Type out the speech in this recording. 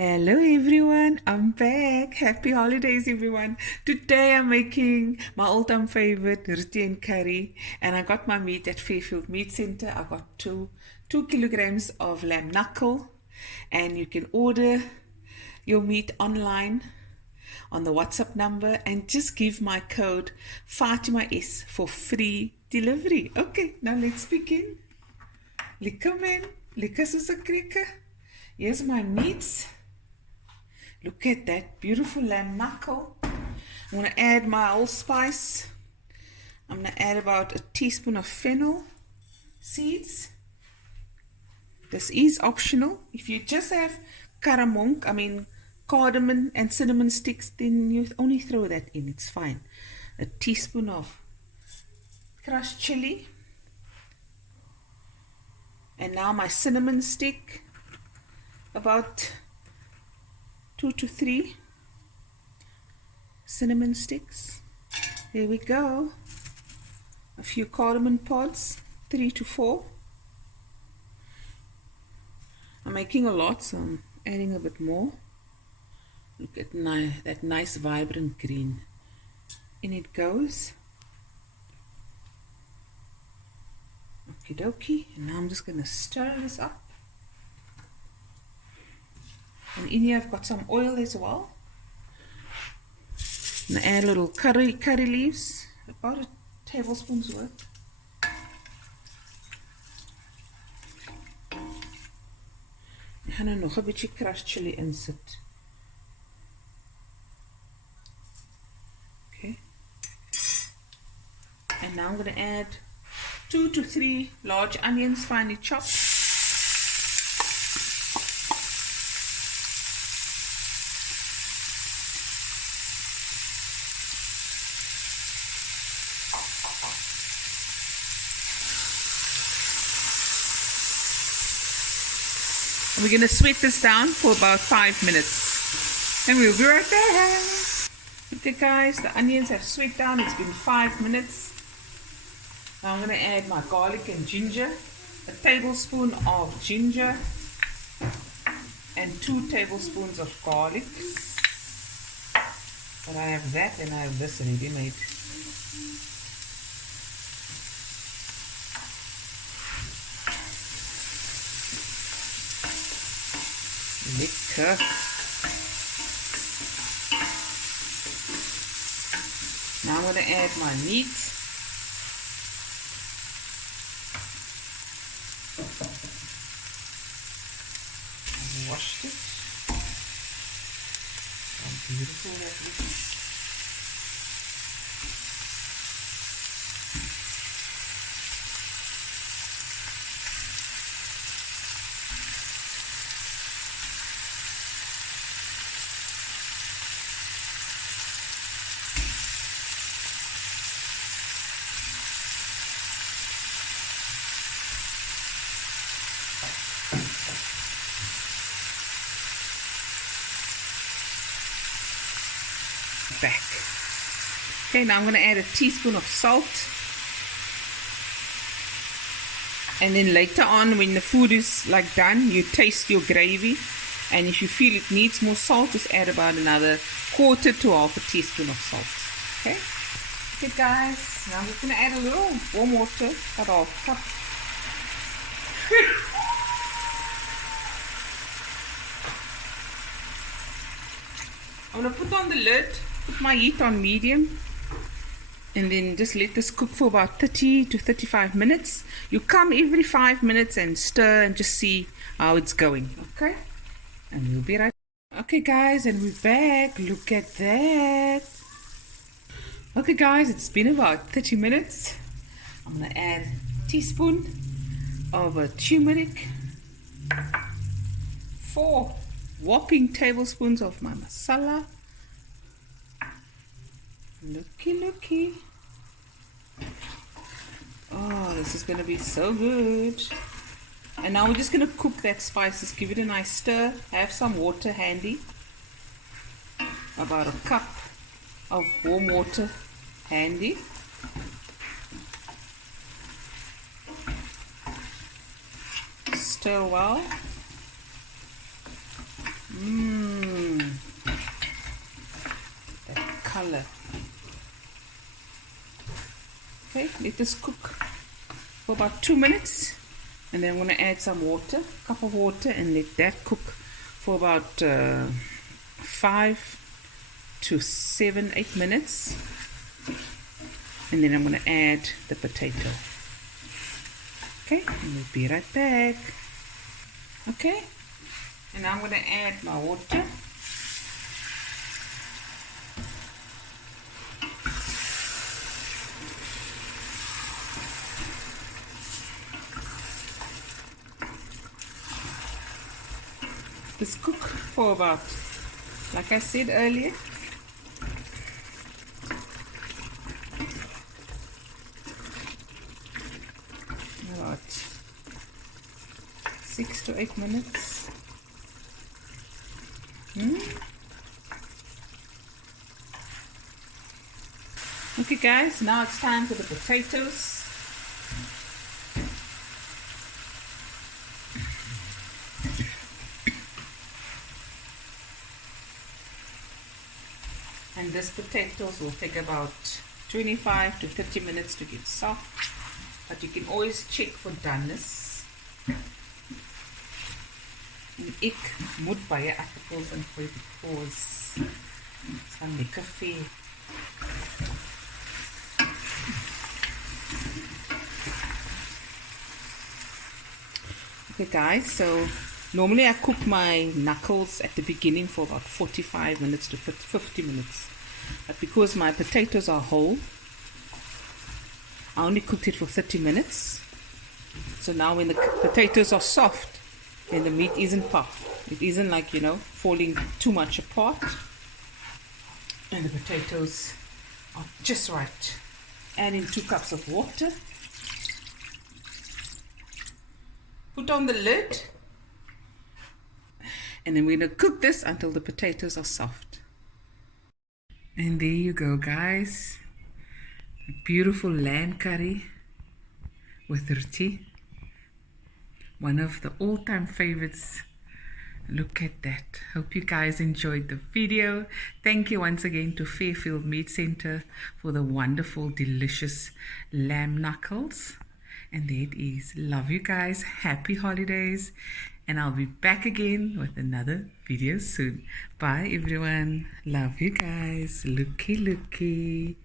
Hello everyone, I'm back. Happy holidays everyone. Today I'm making my all-time favorite roti and curry, and I got my meat at Fairfield Meat Center. I got two kilograms of lamb knuckle, and you can order your meat online on the WhatsApp number and just give my code Fatima S for free delivery. Okay, now let's begin. Lekker man, lekker soos 'n krikke. Here's my meats. Look at that beautiful lamb knuckle. I'm going to add my allspice. I'm going to add about a teaspoon of fennel seeds. This is optional. If you just have cardamom and cinnamon sticks, then you only throw that in. It's fine. A teaspoon of crushed chili. And now my cinnamon stick. About 2 to 3 cinnamon sticks. There we go. A few cardamom pods, 3 to 4. I'm making a lot, so I'm adding a bit more. Look at that nice vibrant green. In it goes. Okie dokie. And now I'm just going to stir this up. And in here I've got some oil as well. And add a little curry leaves, about a tablespoon's worth. Ek gaan nou nog 'n bietjie crushed chili insit. Okay. And now I'm going to add 2 to 3 large onions finely chopped. And we're going to sweat this down for about 5 minutes. And we'll be right back. Okay guys, the onions have sweat down. It's been 5 minutes. Now I'm going to add my garlic and ginger. A tablespoon of ginger. And 2 tablespoons of garlic. When I have that, and I have this already made. Lekker. Now I'm going to add my meat. I washed it. How beautiful that is. Back. Okay, now I'm going to add a teaspoon of salt, and then later on when the food is like done, you taste your gravy, and if you feel it needs more salt, just add about another quarter to half a teaspoon of salt. Okay guys, now I'm just going to add a little warm water, about half a cup. I'm going to put on the lid, put my heat on medium, and then just let this cook for about 30 to 35 minutes. You come every 5 minutes and stir and just see how it's going, okay? And we'll be right back. Okay guys, and we're back. Look at that. Okay guys, it's been about 30 minutes. I'm going to add a teaspoon of turmeric, 4 whopping tablespoons of my masala. Looky. Oh, this is going to be so good. And now we're just going to cook that spices. Give it a nice stir. Have some water handy. About a cup of warm water handy. Stir well. Mmm, that color. Okay, let this cook for about 2 minutes, and then I'm going to add some water, cup of water, and let that cook for about 5 to 7, 8 minutes, and then I'm going to add the potato. Okay, and we'll be right back. Okay, and now I'm going to add my water. This cook for about, like I said earlier, about 6 to 8 minutes. Okay guys, now it's time for the potatoes. And these potatoes will take about 25 to 30 minutes to get soft, but you can always check for doneness. En ek moet baie aardappels ingooi because dit gaan lekker veel. Okay guys, so normally I cook my knuckles at the beginning for about 45 minutes to 50 minutes. But because my potatoes are whole, I only cooked it for 30 minutes. So now when the potatoes are soft, then the meat isn't puffed. It isn't like, you know, falling too much apart. And the potatoes are just right. Add in 2 cups of water. Put on the lid. And then we're going to cook this until the potatoes are soft. And there you go guys. A beautiful lamb curry with roti. One of the all-time favorites. Look at that. Hope you guys enjoyed the video. Thank you once again to Fairfield Meat Center for the wonderful, delicious lamb knuckles. And there it is. Love you guys. Happy holidays. And I'll be back again with another video soon. Bye everyone. Love you guys. Looky, looky.